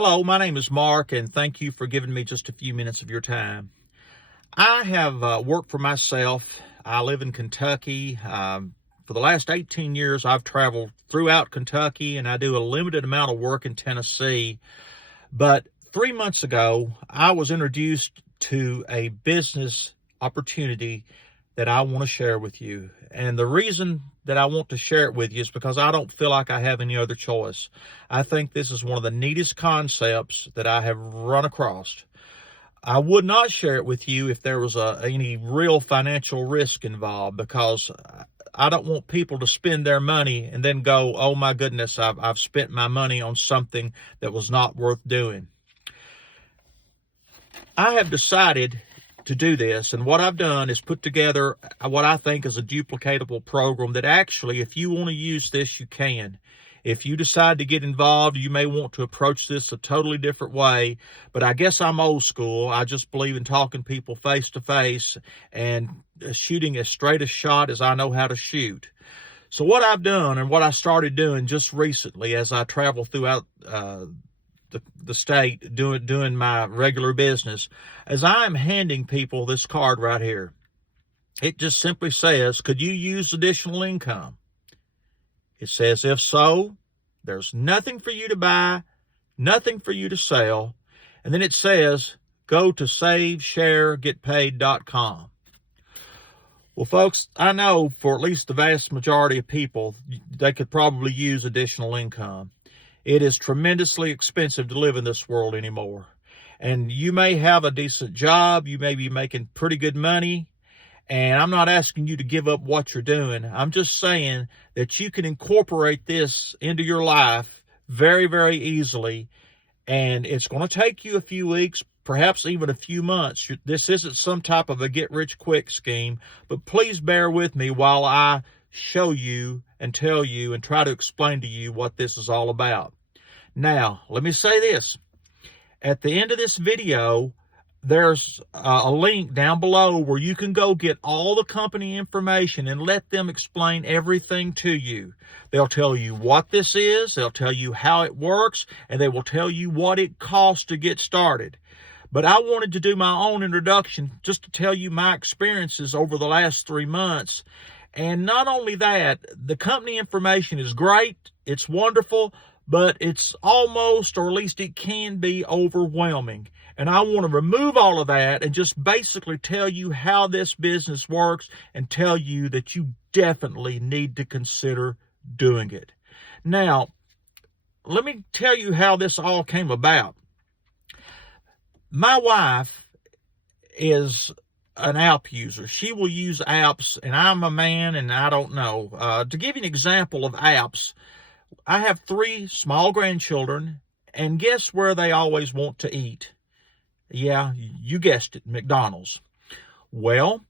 Hello, my name is Mark, and thank you for giving me just a few minutes of your time. I have worked for myself. I live in Kentucky. For the last 18 years, I've traveled throughout Kentucky, and I do a limited amount of work in Tennessee. But 3 months ago, I was introduced to a business opportunity that I want to share with you. And the reason that I want to share it with you is because I don't feel like I have any other choice. I think this is one of the neatest concepts that I have run across. I would not share it with you if there was any real financial risk involved, because I don't want people to spend their money and then go, oh my goodness, I've spent my money on something that was not worth doing. I have decided to do this, and what I've done is put together what I think is a duplicatable program that actually, if you want to use this, you can. If you decide to get involved, you may want to approach this a totally different way, but I guess I'm old school. I just believe in talking people face to face and shooting as straight a shot as I know how to shoot. So what I've done, and what I started doing just recently as I travel throughout the state doing my regular business, as I'm handing people this card right here. It just simply says, could you use additional income? It says, if so, there's nothing for you to buy, nothing for you to sell. And then it says, go to SaveShareGetPaid.com. Well, folks, I know for at least the vast majority of people, they could probably use additional income. It is tremendously expensive to live in this world anymore. And you may have a decent job. You may be making pretty good money. And I'm not asking you to give up what you're doing. I'm just saying that you can incorporate this into your life very, very easily. And it's going to take you a few weeks, perhaps even a few months. This isn't some type of a get-rich-quick scheme. But please bear with me while I show you and tell you and try to explain to you what this is all about. Now, let me say this. At the end of this video, there's a link down below where you can go get all the company information and let them explain everything to you. They'll tell you what this is, they'll tell you how it works, and they will tell you what it costs to get started. But I wanted to do my own introduction just to tell you my experiences over the last 3 months. And not only that, the company information is great, it's wonderful, but it's almost, or at least it can be, overwhelming. And I want to remove all of that and just basically tell you how this business works and tell you that you definitely need to consider doing it. Now, let me tell you how this all came about. My wife is an app user. She will use apps, and I'm a man, and I don't know. To give you an example of apps, I have 3 small grandchildren, and guess where they always want to eat? Yeah, you guessed it, McDonald's. Well,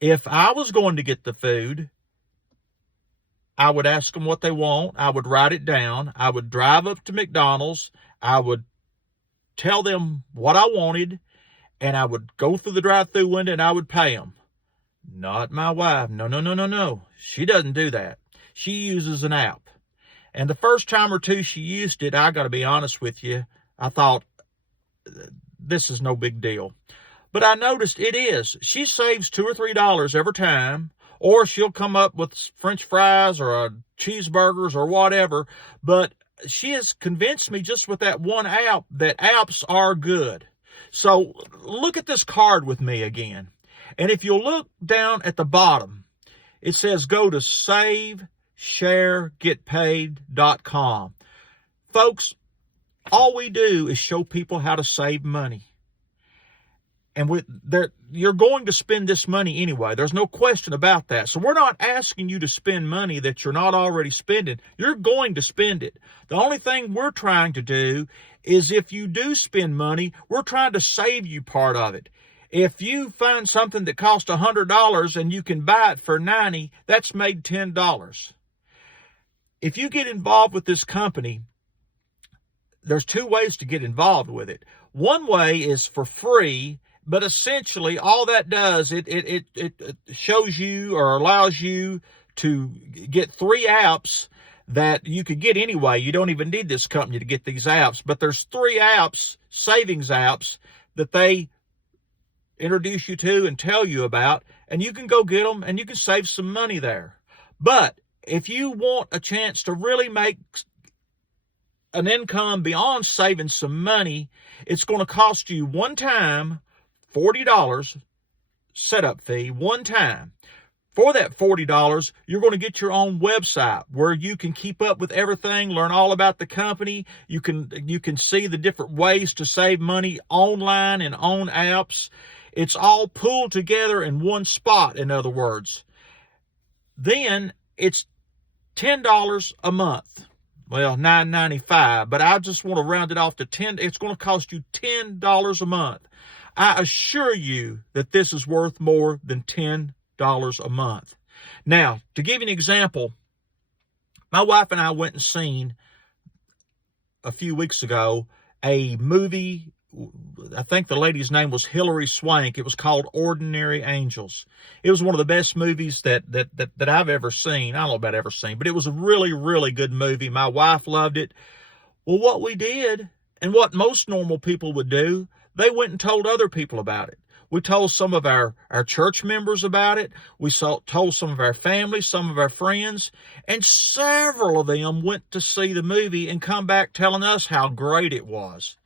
if I was going to get the food, I would ask them what they want. I would write it down. I would drive up to McDonald's. I would tell them what I wanted, and I would go through the drive-through window and I would pay them. Not my wife. No. She doesn't do that. She uses an app. And the first time or two she used it, I got to be honest with you, I thought, this is no big deal. But I noticed it is. She saves $2 or $3 every time, or she'll come up with French fries or cheeseburgers or whatever. But she has convinced me just with that one app that apps are good. So look at this card with me again. And if you'll look down at the bottom, it says go to SaveShareGetPaid.com. Folks, all we do is show people how to save money. And you're going to spend this money anyway. There's no question about that. So we're not asking you to spend money that you're not already spending. You're going to spend it. The only thing we're trying to do is, if you do spend money, we're trying to save you part of it. If you find something that costs $100 and you can buy it for $90, that's made $10. If you get involved with this company, there's 2 ways to get involved with it. One way is for free, but essentially all that does, it shows you or allows you to get 3 apps that you could get anyway. You don't even need this company to get these apps. But there's 3 apps, savings apps, that they introduce you to and tell you about, and you can go get them and you can save some money there. But if you want a chance to really make an income beyond saving some money, it's going to cost you one time $40 setup fee, one time. For that $40, you're going to get your own website where you can keep up with everything, learn all about the company. You can see the different ways to save money online and on apps. It's all pooled together in one spot, in other words. Then it's $10 a month. Well, $9.95, but I just want to round it off to $10. It's going to cost you $10 a month. I assure you that this is worth more than $10 a month. Now, to give you an example, my wife and I went and seen a few weeks ago a movie. I think the lady's name was Hilary Swank. It was called Ordinary Angels. It was one of the best movies that I've ever seen. I don't know about ever seen, but it was a really, really good movie. My wife loved it. Well, what we did, and what most normal people would do, they went and told other people about it. We told some of our church members about it. We told some of our family, some of our friends, and several of them went to see the movie and come back telling us how great it was.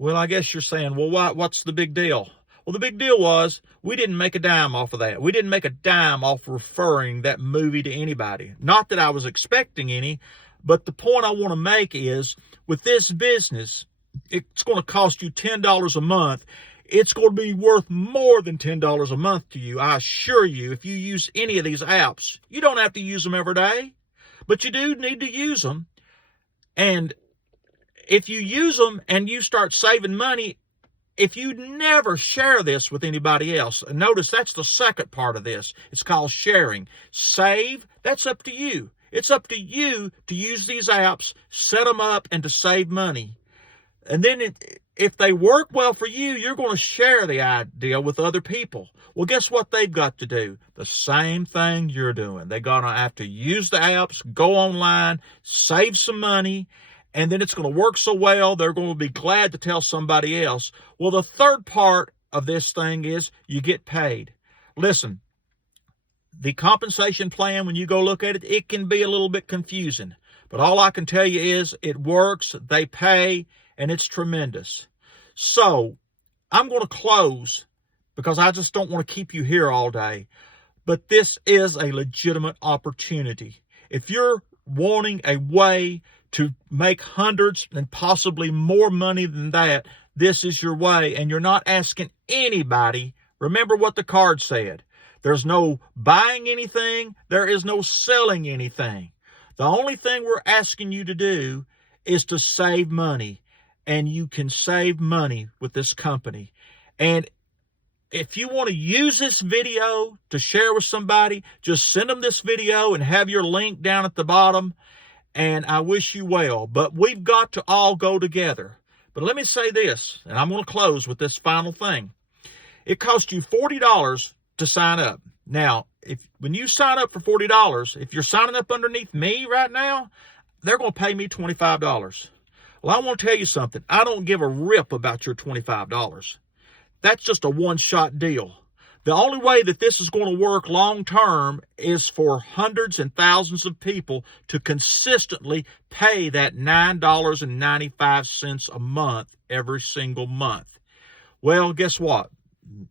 Well, I guess you're saying, well, what's the big deal? Well, the big deal was we didn't make a dime off of that. We didn't make a dime off referring that movie to anybody. Not that I was expecting any, but the point I want to make is with this business, it's going to cost you $10 a month. It's going to be worth more than $10 a month to you. I assure you, if you use any of these apps, you don't have to use them every day, but you do need to use them. And if you use them and you start saving money, if you never share this with anybody else, and notice that's the second part of this. It's called sharing. Save, that's up to you. It's up to you to use these apps, set them up, and to save money. And then if they work well for you, you're going to share the idea with other people. Well, guess what they've got to do? The same thing you're doing. They're going to have to use the apps, go online, save some money, and then it's going to work so well, they're going to be glad to tell somebody else. Well, the third part of this thing is you get paid. Listen, the compensation plan, when you go look at it, it can be a little bit confusing. But all I can tell you is it works, they pay, and it's tremendous. So I'm going to close because I just don't want to keep you here all day. But this is a legitimate opportunity. If you're wanting a way to make hundreds and possibly more money than that, this is your way. And you're not asking anybody. Remember what the card said. There's no buying anything. There is no selling anything. The only thing we're asking you to do is to save money. And you can save money with this company. And if you want to use this video to share with somebody, just send them this video and have your link down at the bottom. And I wish you well. But we've got to all go together. But let me say this, and I'm going to close with this final thing. It costs you $40 to sign up. Now, when you sign up for $40, if you're signing up underneath me right now, they're going to pay me $25. Well, I want to tell you something. I don't give a rip about your $25. That's just a one-shot deal. The only way that this is going to work long-term is for hundreds and thousands of people to consistently pay that $9.95 a month every single month. Well, guess what?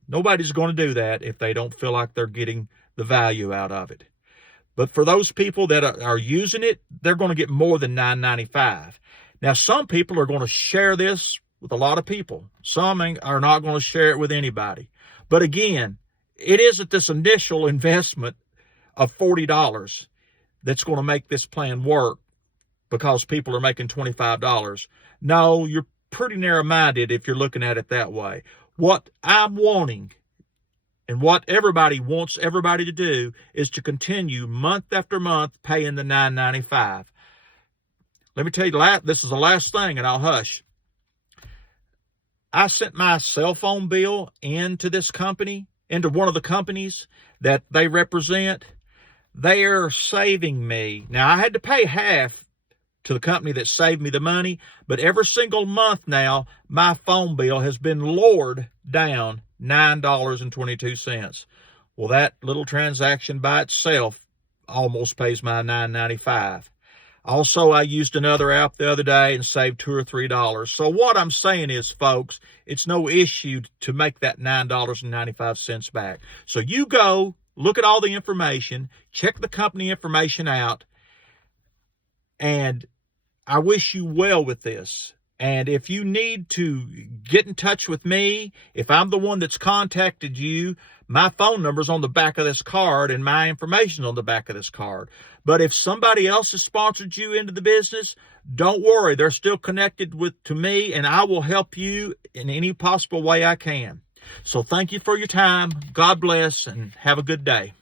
Nobody's going to do that if they don't feel like they're getting the value out of it. But for those people that are using it, they're going to get more than $9.95. Now, some people are going to share this with a lot of people. Some are not going to share it with anybody. But again, it isn't this initial investment of $40 that's going to make this plan work because people are making $25. No, you're pretty narrow-minded if you're looking at it that way. What I'm wanting and what everybody wants everybody to do is to continue month after month paying the $9.95. Let me tell you, this is the last thing, and I'll hush. I sent my cell phone bill into this company, into one of the companies that they represent. they're saving me. Now, I had to pay half to the company that saved me the money, but every single month now, my phone bill has been lowered down $9.22. Well, that little transaction by itself almost pays my $9.95. Also, I used another app the other day and saved $2 or $3. So what I'm saying is, folks, it's no issue to make that $9.95 back. So you go, look at all the information, check the company information out, and I wish you well with this. And if you need to get in touch with me, if I'm the one that's contacted you, my phone number's on the back of this card and my information's on the back of this card. But if somebody else has sponsored you into the business, don't worry. They're still connected to me, and I will help you in any possible way I can. So thank you for your time. God bless, and have a good day.